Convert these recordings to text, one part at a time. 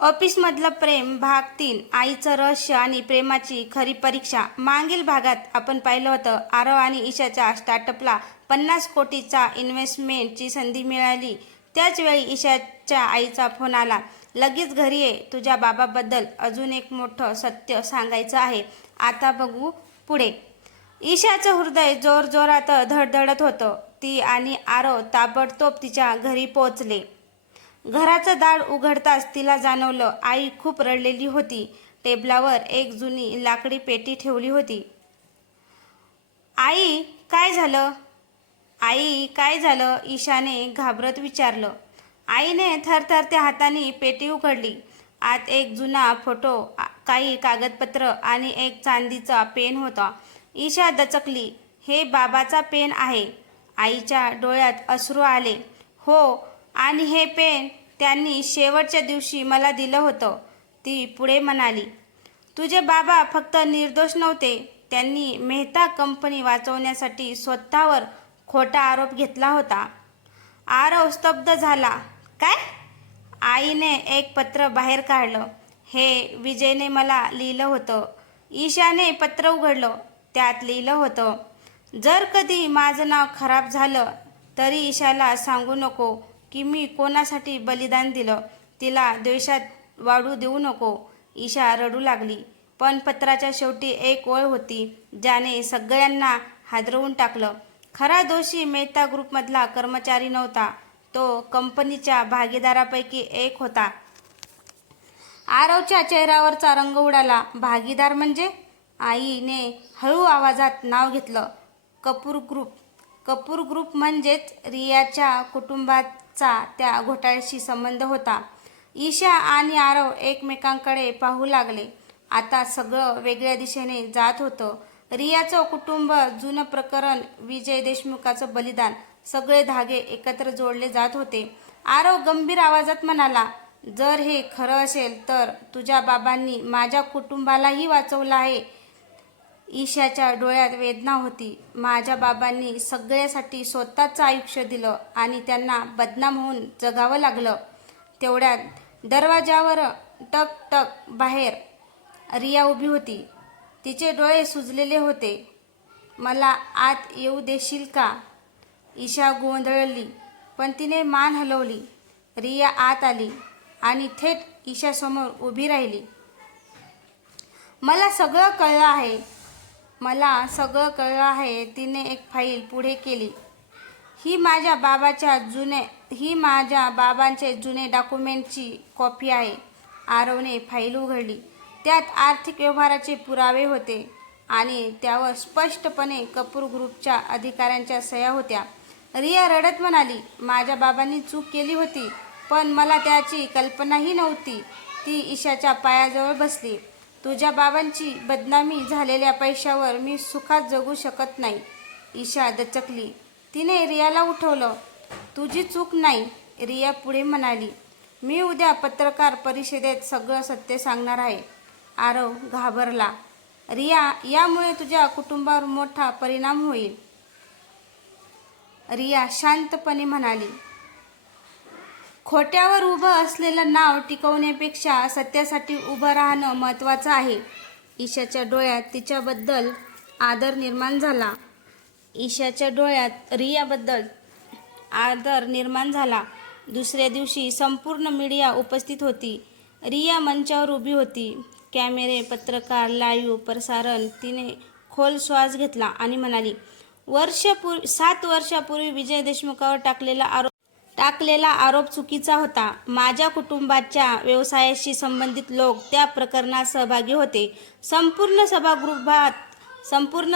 ऑफिसमधलं प्रेम भाग 3 आईचं रहस्य आणि प्रेमाची खरी परीक्षा. मागील भागात आपण पाहिलं होतं आरव आणि ईशाच्या स्टार्टअपला 50 कोटीचा इन्व्हेस्टमेंटची संधी मिळाली. त्याच वेळी ईशाच्या आईचा फोन आला. लगेच घरी ये, तुझ्या बाबाबद्दल अजून एक मोठं सत्य सांगायचं आहे. आता बघू पुढे. ईशाचं हृदय जोरजोरात धडधडत होतं. ती आणि आरव ताबडतोब तिच्या घरी पोहोचले. घराचं दार उघडताच तिला जाणवलं आई खूप रडलेली होती. टेबलावर एक जुनी लाकडी पेटी ठेवली होती. आई काय झालं? आई काय झालं? ईशाने घाबरत विचारलं. आईने थरथरत्या हाताने पेटी उघडली. आत एक जुना फोटो, काही कागदपत्र आणि एक चांदीचा पेन होता. ईशा दचकली. हे बाबाचा पेन आहे. आईच्या डोळ्यात अश्रू आले. हो, आणि हे पेन त्यांनी शेवटच्या दिवशी मला दिलं होतं. ती पुढे म्हणाली, तुझे बाबा फक्त निर्दोष नव्हते, त्यांनी मेहता कंपनी वाचवण्यासाठी स्वतःवर खोटा आरोप घेतला होता. आरव स्तब्ध झाला. काय? आईने एक पत्र बाहेर काढलं. हे विजयने मला लिहिलं होतं. ईशाने पत्र उघडलं. त्यात लिहिलं होतं, जर कधी माझं नाव खराब झालं तरी ईशाला सांगू नको की मी कोणासाठी बलिदान दिलं. तिला द्वेषात वाढू देऊ नको. ईशा रडू लागली. पण पत्राच्या शेवटी एक ओळ होती ज्याने सगळ्यांना हादरवून टाकलं. खरा दोषी मेहता ग्रुपमधला कर्मचारी नव्हता, तो कंपनीच्या भागीदारापैकी एक होता. आरवच्या चेहऱ्यावरचा रंग उडाला. भागीदार म्हणजे? आईने हळू आवाजात नाव घेतलं. कपूर ग्रुप. कपूर ग्रुप म्हणजेच रियाच्या कुटुंबाचा त्या घोटाळ्याशी संबंध होता. ईशा आणि आरव एकमेकांकडे पाहू लागले. आता सगळं वेगळ्या दिशेने जात होतं. रियाचं कुटुंब, जुनं प्रकरण, विजय देशमुखाचं बलिदान, सगळे धागे एकत्र जोडले जात होते. आरव गंभीर आवाजात म्हणाला, जर हे खरं असेल तर तुझ्या बाबांनी माझ्या कुटुंबालाही वाचवलं आहे. ईशाच्या डोळ्यात वेदना होती. माझ्या बाबांनी सगळ्यासाठी स्वतःचं आयुष्य दिलं आणि त्यांना बदनाम होऊन जगावं लागलं. तेवढ्यात दरवाजावर टक टक बाहेर रिया उभी होती. तिचे डोळे सुजलेले होते. मला आत येऊ देशील का? ईशा गोंधळली, पण तिने मान हलवली. रिया आत आली आणि थेट ईशासमोर उभी राहिली. मला सगळं कळलं आहे. मला सगळं कळलं आहे. तिने एक फाईल पुढे केली. ही माझ्या बाबांचे जुने डॉक्युमेंटची कॉपी आहे. आरवने फाईल उघडली. त्यात आर्थिक व्यवहाराचे पुरावे होते आणि त्यावर स्पष्टपणे कपूर ग्रुपच्या अधिकाऱ्यांच्या सह्या होत्या. रिया रडत म्हणाली, माझ्या बाबांनी चूक केली होती, पण मला त्याची कल्पनाही नव्हती. ती ईशाच्या पायाजवळ बसली. तुझ्या बाबांची बदनामी झालेल्या पैशावर मी सुखात जगू शकत नाही. ईशा दचकली. तिने रियाला उठवलं. तुझी चूक नाही, रिया पुढे म्हणाली. मी उद्या पत्रकार परिषदेत सगळं सत्य सांगणार आहे. आरव घाबरला. रिया, यामुळे तुझ्या कुटुंबावर मोठा परिणाम होईल. रिया शांतपणे म्हणाली, खोट्यावर उभं असलेलं नाव टिकवण्यापेक्षा सत्यासाठी उभं राहणं महत्त्वाचं आहे. ईशाच्या डोळ्यात तिच्याबद्दल आदर निर्माण झाला. ईशाच्या डोळ्यात रियाबद्दल आदर निर्माण झाला. दुसऱ्या दिवशी संपूर्ण मीडिया उपस्थित होती. रिया मंचावर उभी होती. कॅमेरे, पत्रकार, लाईव्ह प्रसारण. तिने खोल श्वास घेतला आणि म्हणाली, 7 वर्षापूर्वी विजय देशमुखावर टाकलेला आरोप चुकीचा होता. माझ्या कुटुंबाच्या व्यवसायाशी संबंधित लोक त्या प्रकरणात सहभागी होते. संपूर्ण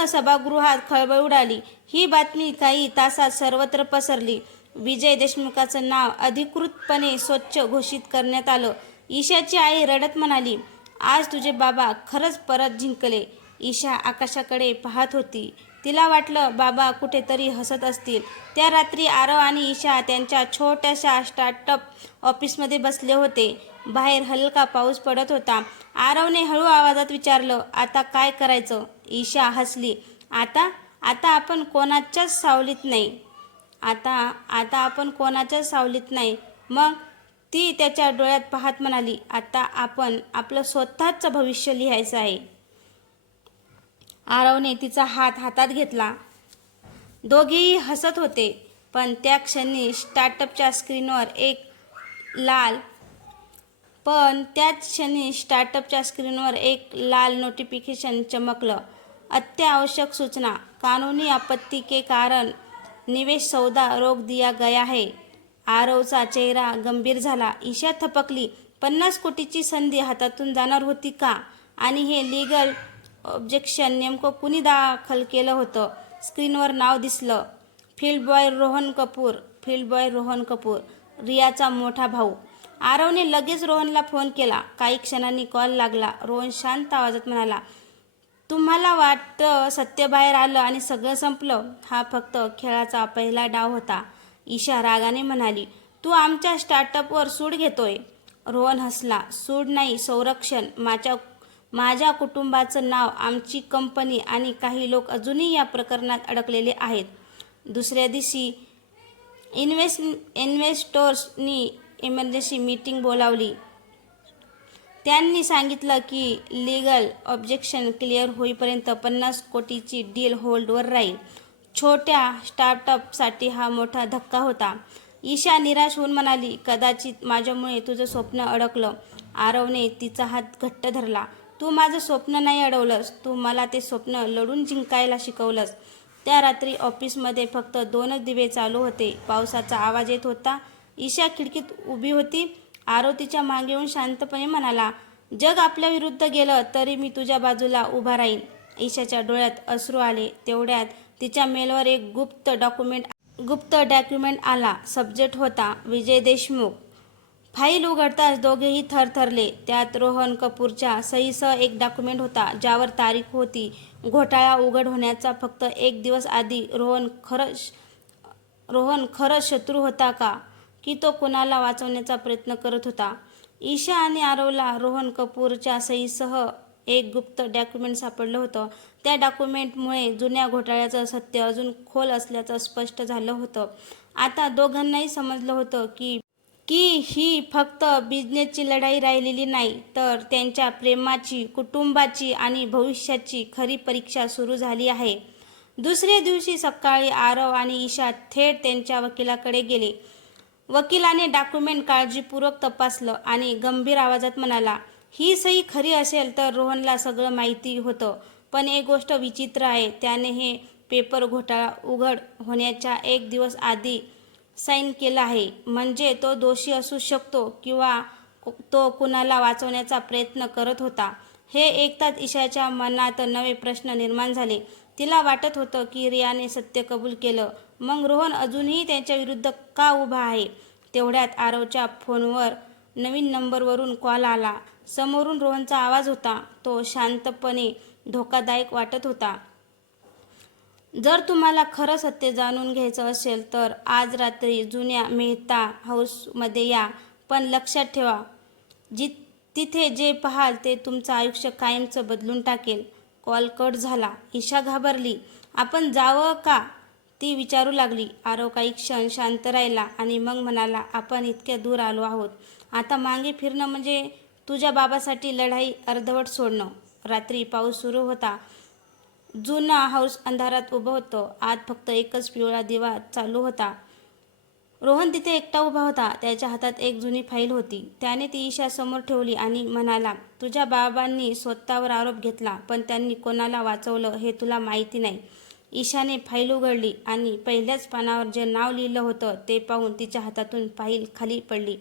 सभागृहात खळबळ उडाली. ही बातमी काही तासात सर्वत्र पसरली. विजय देशमुखाचं नाव अधिकृतपणे स्वच्छ घोषित करण्यात आलं. ईशाची आई रडत म्हणाली, आज तुझे बाबा खरंच परत जिंकले. ईशा आकाशाकडे पाहत होती. तिला वाटलं बाबा कुठेतरी हसत असतील. त्या रात्री आरव आणि ईशा त्यांच्या छोट्याशा स्टार्टअप ऑफिसमध्ये बसले होते. बाहेर हलका पाऊस पडत होता. आरवने हळू आवाजात विचारलं, आता काय करायचं? ईशा हसली. आता आपण कोणाच्याच सावलीत नाही. आता आपण कोणाच्याच सावलीत नाही. मग? ती त्याच्या डोळ्यात पाहत म्हणाली, आता आपण आपलं स्वतःचं भविष्य लिहायचं आहे. आरवने तिचा हात हातात घेतला. दोघेही हसत होते. पण त्याच क्षणी स्टार्टअपच्या स्क्रीनवर एक लाल नोटिफिकेशन चमकलं. अत्यावश्यक सूचना, कानूनी आपत्ती के कारण निवेश सौदा रोक दिया गया है. आरवचा चेहरा गंभीर झाला. ईशा थपकली. 50 कोटीची संधी हातातून जाणार होती का? आणि हे लीगल ऑब्जेक्शन नेमकं कुणी दाखल केलं होतं? स्क्रीनवर नाव दिसलं, फील्ड बॉय रोहन कपूर, रियाचा मोठा भाऊ. आरवने लगेच रोहनला फोन केला. काही क्षणांनी कॉल लागला. रोहन शांत आवाजात म्हणाला, तुम्हाला वाटतं सत्य बाहेर आलं आणि सगळं संपलं? हा फक्त खेळाचा पहिला डाव होता. ईशा रागाने म्हणाली, तू आमच्या स्टार्टअपवर सूड घेतोय. रोहन हसला. सूड नाही, संरक्षण. माझ्या कुटुंबाचं नाव, आमची कंपनी आणि काही लोक अजूनही या प्रकरणात अडकलेले आहेत. दुसऱ्या दिवशी इन्व्हेस्टर्सनी इमर्जन्सी मीटिंग बोलावली. त्यांनी सांगितलं की लीगल ऑब्जेक्शन क्लिअर होईपर्यंत 50 कोटीची डील होल्डवर राहील. छोट्या स्टार्टअपसाठी हा मोठा धक्का होता. ईशा निराश होऊन म्हणाली, कदाचित माझ्यामुळे तुझं स्वप्न अडकलं. आरवने तिचा हात घट्ट धरला. तू माझं स्वप्न नाही अडवलंस, तू मला ते स्वप्न लढून जिंकायला शिकवलंस. त्या रात्री ऑफिसमध्ये फक्त 2च दिवे चालू होते. पावसाचा आवाज येत होता. ईशा खिडकीत उभी होती. आरव तिच्या मागे येऊन शांतपणे म्हणाला, जग आपल्या विरुद्ध गेलं तरी मी तुझ्या बाजूला उभा राहीन. ईशाच्या डोळ्यात अश्रू आले. तेवढ्यात तिच्या मेलवर एक गुप्त डॉक्युमेंट आला. सब्जेक्ट होता, विजय देशमुख. फाईल उघडताच दोघेही थरथरले. त्यात रोहन कपूरच्या सहीसह एक डॉक्युमेंट होता, ज्यावर तारीख होती. घोटाळा उघड होण्याचा फक्त 1 दिवस आधी. रोहन खरंच शत्रू होता का, की तो कुणाला वाचवण्याचा प्रयत्न करत होता? ईशा आणि आरवला रोहन कपूरच्या सहीसह एक गुप्त डॉक्युमेंट सापडलं होतं. त्या डॉक्युमेंटमुळे जुन्या घोटाळ्याचं सत्य अजून खोल असल्याचं स्पष्ट झालं होतं. आता दोघांनाही समजलं होतं की ही फक्त बिझनेसची लढाई राहिलेली नाही, तर त्यांच्या प्रेमाची, कुटुंबाची आणि भविष्याची खरी परीक्षा सुरू झाली आहे. दुसऱ्या दिवशी सकाळी आरव आणि ईशा थेट त्यांच्या वकिलाकडे गेले. वकिलाने डॉक्युमेंट काळजीपूर्वक तपासलं आणि गंभीर आवाजात म्हणाला, ही सही खरी असेल तर रोहनला सगळं माहिती होतं. पण एक गोष्ट विचित्र आहे, त्याने हे पेपर घोटाळा उघड होण्याच्या 1 दिवस आधी साईन केलं आहे. म्हणजे तो दोषी असू शकतो किंवा तो कुणाला वाचवण्याचा प्रयत्न करत होता. हे ऐकताच ईशाच्या मनात नवे प्रश्न निर्माण झाले. तिला वाटत होतं की रियाने सत्य कबूल केलं, मग रोहन अजूनही त्यांच्या विरुद्ध का उभा आहे? तेवढ्यात आरवच्या फोनवर नवीन नंबरवरून कॉल आला. समोरून रोहनचा आवाज होता. तो शांतपणे धोकादायक वाटत होता. जर तुम्हाला खरं सत्य जाणून घ्यायचं असेल तर आज रात्री जुन्या मेहता हाऊसमध्ये या. पण लक्षात ठेवा, तिथे जे पाहाल ते तुमचं आयुष्य कायमचं बदलून टाकेल. कॉल कट झाला. ईशा घाबरली. आपण जावं का, ती विचारू लागली. आरव काही क्षण शांत राहिला आणि मग म्हणाला, आपण इतक्या दूर आलो आहोत, आता मागे फिरणं म्हणजे तुझ्या बाबासाठी लढाई अर्धवट सोडणं. रात्री पाऊस सुरू होता. जुना हाऊस अंधारात उभं होतं. आत फक्त एकच पिवळा दिवा चालू होता. रोहन तिथे एकटा उभा होता. त्याच्या हातात एक जुनी फाईल होती. त्याने ती ईशा समोर ठेवली आणि म्हणाला, तुझ्या बाबांनी स्वतःवर आरोप घेतला, पण त्यांनी कोणाला वाचवलं हे तुला माहिती नाही. ईशाने फाईल उघडली आणि पहिल्याच पानावर जे नाव लिहिलं होतं ते पाहून तिच्या हातातून फाईल खाली पडली.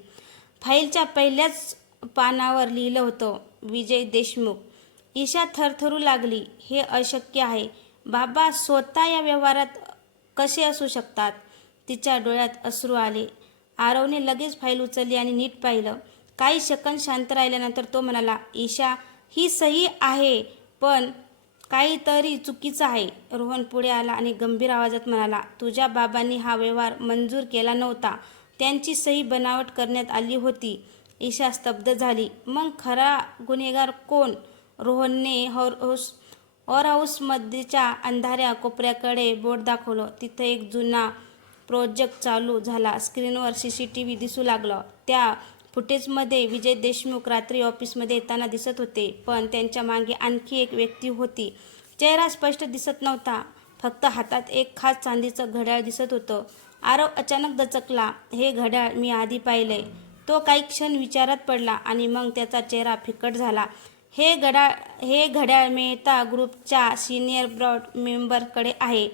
फाईलच्या पहिल्याच पानावर लिहिलं होतं, विजय देशमुख. ईशा थरथरू लागली. हे अशक्य आहे. बाबा स्वतः या व्यवहारात कसे असू शकतात? तिच्या डोळ्यात अश्रू आले. आरवने लगेच फाईल उचलली आणि नीट पाहिलं. काही सेकंद शांत राहिल्यानंतर तो म्हणाला, ईशा, ही सही आहे, पण काहीतरी चुकीचं आहे. रोहन पुढे आला आणि गंभीर आवाजात म्हणाला, तुझ्या बाबांनी हा व्यवहार मंजूर केला नव्हता. त्यांची सही बनावट करण्यात आली होती. ईशा स्तब्ध झाली. मग खरा गुन्हेगार कोण? रोहनने हाऊसमध्येच्या अंधाऱ्या कोपऱ्याकडे बोट दाखवलं. तिथे एक जुना प्रोजेक्ट चालू झाला. स्क्रीनवर CCTV दिसू लागलं. त्या फुटेजमध्ये विजय देशमुख रात्री ऑफिसमध्ये येताना दिसत होते, पण त्यांच्या मागे आणखी एक व्यक्ती होती. चेहरा स्पष्ट दिसत नव्हता, फक्त हातात एक खास चांदीचं घड्याळ दिसत होतं. आरव अचानक दचकला. हे घड्याळ मी आधी पाहिलंय. तो काही क्षण विचारात पडला आणि मग त्याचा चेहरा फिकट झाला. हे घड्याळ मेहता ग्रुपच्या सिनियर बोर्ड मेंबरकडे आहे.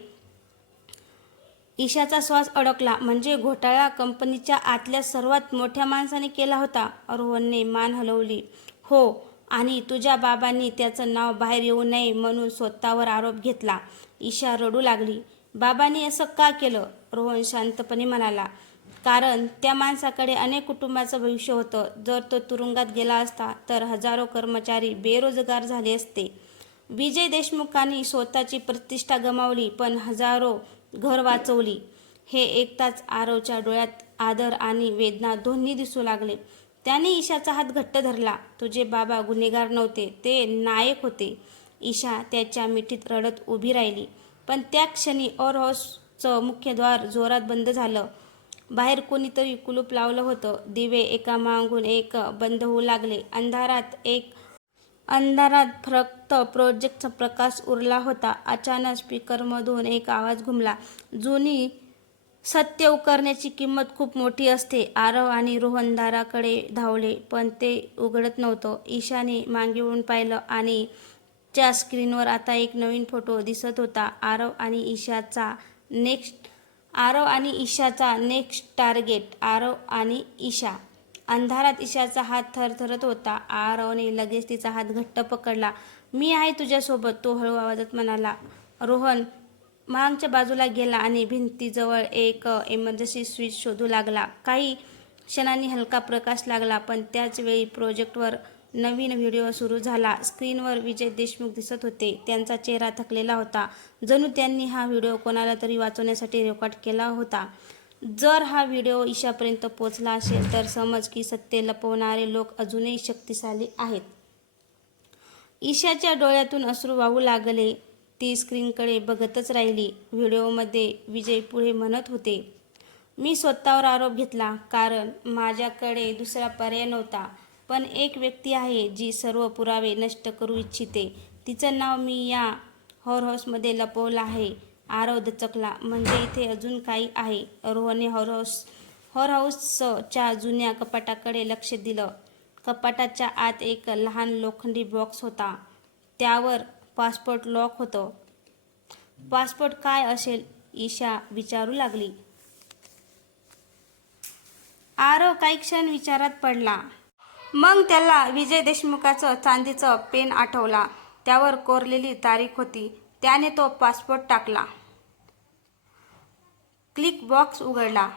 ईशाचा श्वास अडकला. म्हणजे घोटाळा कंपनीच्या आतल्या सर्वात मोठ्या माणसाने केला होता? रोहनने मान हलवली. हो, आणि तुझ्या बाबांनी त्याचं नाव बाहेर येऊ नये म्हणून स्वतःवर आरोप घेतला. ईशा रडू लागली. बाबांनी असं का केलं? रोहन शांतपणे म्हणाला. कारण त्या माणसाकडे अनेक कुटुंबाचं भविष्य होतं. जर तो तुरुंगात गेला असता तर हजारो कर्मचारी बेरोजगार झाले असते. विजय देशमुखांनी स्वतःची प्रतिष्ठा गमावली, पण हजारो घर वाचवली. हे ऐकताच आरवच्या डोळ्यात आदर आणि वेदना दोन्ही दिसू लागले. त्याने ईशाचा हात घट्ट धरला. तुझे बाबा गुन्हेगार नव्हते, ते नायक होते. ईशा त्याच्या मिठीत रडत उभी राहिली. पण त्या क्षणी हाऊसचं मुख्य द्वार जोरात बंद झालं. बाहेर कोणीतरी कुलूप लावलं होतं. दिवे एकामागून एक बंद होऊ लागले. अंधारात फक्त प्रोजेक्टचा प्रकाश उरला होता. अचानक स्पीकरमधून एक आवाज घुमला. जुनी सत्य उकरण्याची किंमत खूप मोठी असते. आरव आणि रोहन दाराकडे धावले, पण ते उघडत नव्हतं. ईशाने मागे वळून पाहिलं आणि च्या स्क्रीनवर आता एक नवीन फोटो दिसत होता. आरव आणि ईशाचा नेक्स्ट टार्गेट. आरव आणि ईशा. अंधारात ईशाचा हात थरथरत होता. आरवने लगेच तिचा हात घट्ट पकडला. मी आहे तुझ्यासोबत, तो हळू आवाजात म्हणाला. रोहन मागच्या बाजूला गेला आणि भिंतीजवळ एक इमर्जन्सी स्विच शोधू लागला. काही क्षणांनी हलका प्रकाश लागला, पण त्याच वेळी प्रोजेक्टवर नवीन व्हिडिओ सुरू झाला. स्क्रीनवर विजय देशमुख दिसत होते. त्यांचा चेहरा थकलेला होता, जणू त्यांनी हा व्हिडिओ कोणाला तरी वाचवण्यासाठी रेकॉर्ड केला होता. जर हा व्हिडिओ ईशापर्यंत पोहोचला असेल तर समज की सत्य लपवणारे लोक अजूनही शक्तिशाली आहेत. ईशाच्या डोळ्यातून अश्रू वाहू लागले. ती स्क्रीनकडे बघतच राहिली. व्हिडिओमध्ये विजय पुढे म्हणत होते. मी स्वतःवर आरोप घेतला कारण माझ्याकडे दुसरा पर्याय नव्हता. पण एक व्यक्ती आहे जी सर्व पुरावे नष्ट करू इच्छिते. तिचं नाव मी या हाऊसमध्ये लपवलं आहे. आरव दचकला. म्हणजे इथे अजून काही आहे? रोहनने हाऊसच्या जुन्या कपाटाकडे लक्ष दिलं. कपाटाच्या आत एक लहान लोखंडी बॉक्स होता. त्यावर पासपोर्ट लॉक होतं. पासपोर्ट काय असेल? ईशा विचारू लागली. आरव काही क्षण विचारात पडला. मग त्याला विजय देशमुखाचं चांदीचं पेन आठवला. त्यावर कोरलेली तारीख होती. त्याने तो पासपोर्ट टाकला. क्लिक बॉक्स उघडला.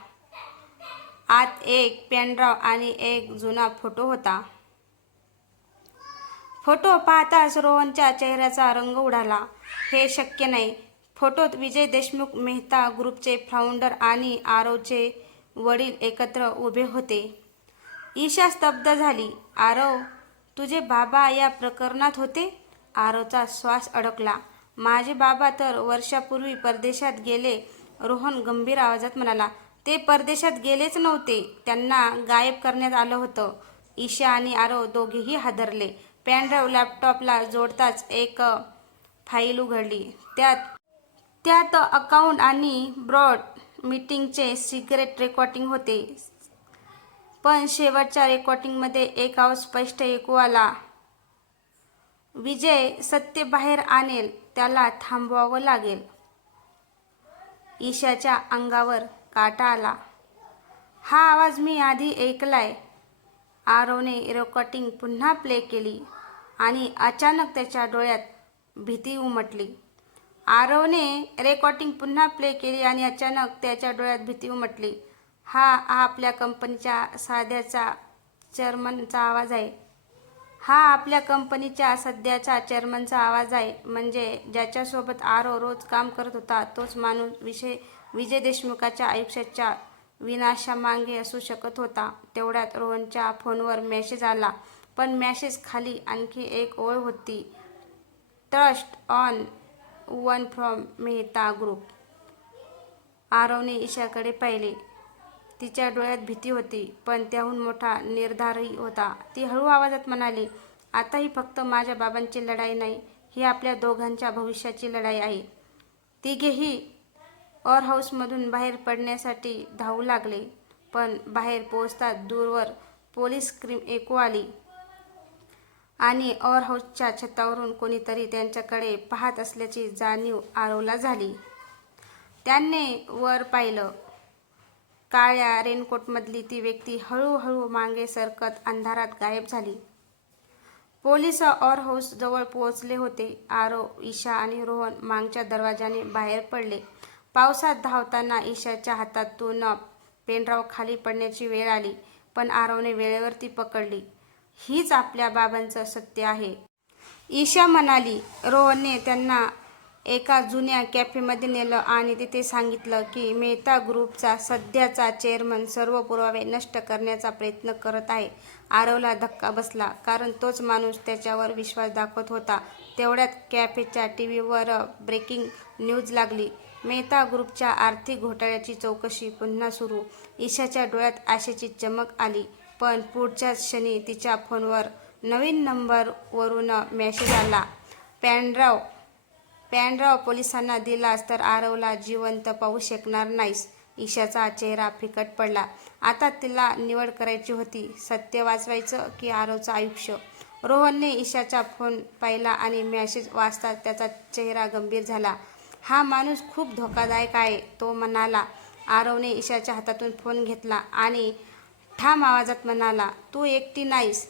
आत एक पेनड्राईव्ह आणि एक जुना फोटो होता. फोटो पाहताच रोहनच्या चेहऱ्याचा रंग उडाला. हे शक्य नाही. फोटोत विजय देशमुख, मेहता ग्रुपचे फाउंडर आणि आरवचे वडील एकत्र उभे होते. ईशा स्तब्ध झाली. आरव, तुझे बाबा या प्रकरणात होते? आरवचा श्वास अडकला. माझे बाबा तर वर्षापूर्वी परदेशात गेले, रोहन गंभीर आवाजात म्हणाला. ते परदेशात गेलेच नव्हते, त्यांना गायब करण्यात आलं होतं. ईशा आणि आरव दोघेही हादरले. पेनड्राईव्ह लॅपटॉपला जोडताच एक फाईल उघडली. त्यात अकाउंट आणि बोर्ड मीटिंगचे सिक्रेट रेकॉर्डिंग होते. पण शेवटच्या रेकॉर्डिंगमध्ये एक आवाज स्पष्ट ऐकू आला. विजय सत्य बाहेर आणेल, त्याला थांबवावं लागेल. ईशाच्या अंगावर काटा आला. हा आवाज मी आधी ऐकलाय. आरवने रेकॉर्डिंग पुन्हा प्ले केली आणि अचानक त्याच्या डोळ्यात भीती उमटली. हा आपल्या कंपनीच्या सध्याच्या चेअरमनचा आवाज आहे. म्हणजे ज्याच्यासोबत आरव रोज काम करत होता तोच माणूस विजय देशमुखाच्या आयुष्याच्या विनाशामागे असू शकत होता. तेवढ्यात रोहनच्या फोनवर मेसेज आला. पण मेसेज खाली आणखी एक ओळ होती. Trust on one from Mehta group. आरवने ईशाकडे पाहिले. तिच्या डोळ्यात भीती होती, पण त्याहून मोठा निर्धारही होता. ती हळू आवाजात म्हणाली, आता ही फक्त माझ्या बाबांची लढाई नाही, ही आपल्या दोघांच्या भविष्याची लढाई आहे. तिघेही ऑर हाऊसमधून बाहेर पडण्यासाठी धावू लागले, पण बाहेर पोहोचताच दूरवर पोलीस स्क्रीम ऐकू आली आणि ऑर हाऊसच्या छतावरून कोणीतरी त्यांच्याकडे पाहत असल्याची जाणीव आरवला झाली. त्याने वर पाहिलं. काळ्या रेनकोटमधली ती व्यक्ती हळूहळू मागे सरकत अंधारात गायब झाली. पोलीस ऑर हाऊस जवळ पोहोचले होते. आरव, ईशा आणि रोहन मागच्या दरवाजाने बाहेर पडले. पावसात धावताना ईशाच्या हातातून पेनड्राईव्ह खाली पडण्याची वेळ आली, पण आरवने वेळेवर ती पकडली. हीच आपल्या बाबांचं सत्य आहे, ईशा म्हणाली. रोहनने त्यांना एका जुन्या कॅफेमध्ये नेलं आणि तिथे सांगितलं की मेहता ग्रुपचा सध्याचा चेअरमन सर्व पुरावे नष्ट करण्याचा प्रयत्न करत आहे. आरवला धक्का बसला, कारण तोच माणूस त्याच्यावर विश्वास दाखवत होता. तेवढ्यात कॅफेच्या टीव्हीवर ब्रेकिंग न्यूज लागली. मेहता ग्रुपच्या आर्थिक घोटाळ्याची चौकशी पुन्हा सुरू. ईशाच्या डोळ्यात आशेची चमक आली, पण पुढच्याच क्षणी तिच्या फोनवर नवीन नंबरवरून मेसेज आला. पेनड्राईव्ह पोलिसांना दिलास तर आरवला जिवंत पाहू शकणार नाहीस. ईशाचा चेहरा फिकट पडला. आता तिला निवड करायची होती, सत्य वाचवायचं की आरवचं आयुष्य. रोहनने ईशाचा फोन पाहिला आणि मेसेज वाचताच त्याचा चेहरा गंभीर झाला. हा माणूस खूप धोकादायक आहे, तो म्हणाला. आरवने ईशाच्या हातातून फोन घेतला आणि ठाम आवाजात म्हणाला, तू एकटी नाहीस.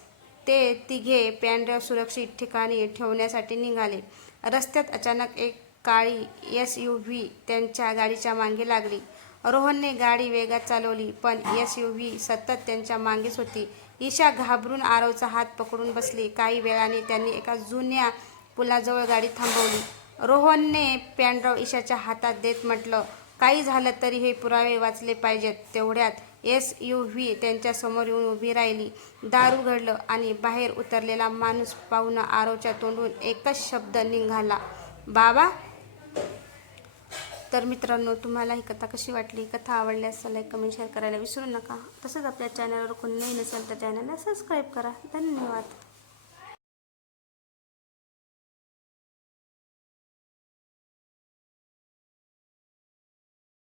ते तिघे पेनड्राईव्ह सुरक्षित ठिकाणी ठेवण्यासाठी निघाले. रस्त्यात अचानक एक काळी SUV त्यांच्या गाडीच्या मागे लागली. रोहनने गाडी वेगात चालवली, पण SUV सतत त्यांच्या मागेच होती. ईशा घाबरून आरवचा हात पकडून बसली. काही वेळाने त्यांनी एका जुन्या पुलाजवळ गाडी थांबवली. रोहनने पेनड्राईव्ह ईशाच्या हातात देत म्हटलं, काही झालं तरी हे पुरावे वाचले पाहिजेत. तेवढ्यात SUV त्यांच्या समोर येऊन उभी राहिली. दार उघडलं आणि बाहेर उतरलेला माणूस पाहून आरवच्या तोंडून एकच शब्द निघाला, बाबा. तर मित्रांनो, तुम्हाला ही कथा कशी वाटली? कथा आवडल्यास लाईक, कमेंट, शेअर करायला विसरू नका. तसंच आपल्या चॅनलवर कोणी नवीन नसेल तर चॅनलला सबस्क्राईब करा. धन्यवाद.